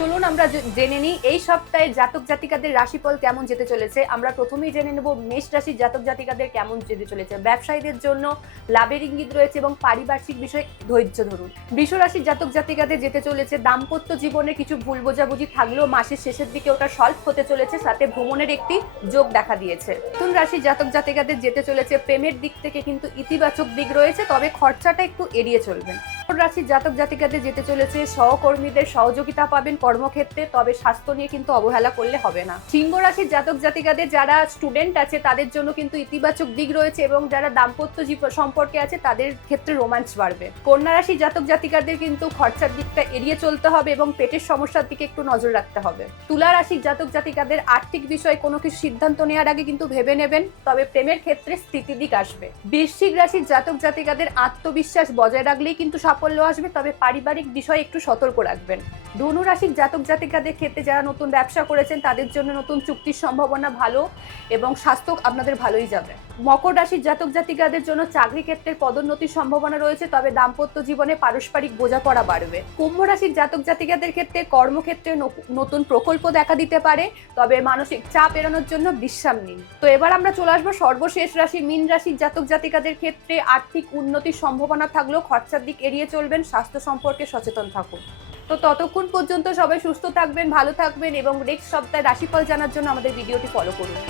চলুন আমরা জেনে নিই এই সপ্তাহে জাতক জাতিকাদের রাশিফল কেমন যেতে চলেছে। আমরা প্রথমেই জেনে নেব মেষ রাশির জাতক জাতিকাদের কেমন যেতে চলেছে। ব্যবসায়ীদের জন্য লাভের ইঙ্গিত রয়েছে এবং পারিপার্শ্বিক বিষয়ে ধৈর্য ধরুন। বৃষ রাশির জাতক জাতিকাদের যেতে চলেছে দাম্পত্য জীবনে কিছু ভুল বোঝাবুঝি থাকলেও মাসের শেষের দিকে ওটা সলভ হতে চলেছে, সাথে ভ্রমণের একটি যোগ দেখা দিয়েছে। মিথুন রাশির জাতক জাতিকাদের যেতে চলেছে প্রেমের দিক থেকে কিন্তু ইতিবাচক দিক রয়েছে, তবে খরচাটা একটু এড়িয়ে চলবেন। মকর রাশির জাতক জাতিকাদের যেতে চলেছে সহকর্মীদের সহযোগিতা পাবেন কর্মক্ষেত্রে, তবে স্বাস্থ্য নিয়ে কিন্তু অবহেলা করলে হবে না। সিংহ রাশির জাতক জাতিকাদের যারা স্টুডেন্ট আছে তাদের জন্য কিন্তু ইতিবাচক দিক রয়েছে এবং যারা দাম্পত্য সম্পর্কে আছে তাদের ক্ষেত্রে রোমাঞ্চ বাড়বে। কন্যা রাশির জাতক জাতিকাদের কিন্তু খরচার দিকটা এড়িয়ে চলতে হবে এবং পেটের সমস্যার দিকে একটু নজর রাখতে হবে। তুলা রাশির জাতক জাতিকাদের আর্থিক বিষয়ে কোনো কিছু সিদ্ধান্ত নেওয়ার আগে কিন্তু ভেবে নেবেন, তবে প্রেমের ক্ষেত্রে স্থিতি দিক আসবে। বৃশ্চিক রাশির জাতক জাতিকাদের আত্মবিশ্বাস বজায় রাখলেই কিন্তু সাফল্য আসবে, তবে পারিবারিক বিষয়ে একটু সতর্ক রাখবেন। ধনু রাশির জাতক জাতিকাদের ক্ষেত্রে যারা নতুন ব্যবসা করেছেন তাদের জন্য নতুন চুক্তির সম্ভাবনা ভালো এবং স্বাস্থ্য আপনাদের ভালোই যাবে। মকর রাশির জাতক জাতিকাদের জন্য চাকরি ক্ষেত্রে পদোন্নতির সম্ভাবনা রয়েছে, তবে দাম্পত্য জীবনে পারস্পরিক বোঝাপড়া বাড়বে। কুম্ভ রাশির জাতক জাতিকাদের ক্ষেত্রে কর্মক্ষেত্রে নতুন প্রকল্প দেখা দিতে পারে, তবে মানসিক চাপ এড়ানোর জন্য বিশ্রাম নিন। তো এবার আমরা চলে আসবো সর্বশেষ রাশি মীন রাশির জাতক জাতিকাদের ক্ষেত্রে আর্থিক উন্নতির সম্ভাবনা থাকলেও খরচার দিক এড়িয়ে চলবেন, স্বাস্থ্য সম্পর্কে সচেতন থাকুন। তো ততক্ষণ পর্যন্ত সবাই সুস্থ থাকবেন, ভালো থাকবেন এবং নেক্সট সপ্তাহে রাশিফল জানার জন্য আমাদের ভিডিওটি ফলো করুন।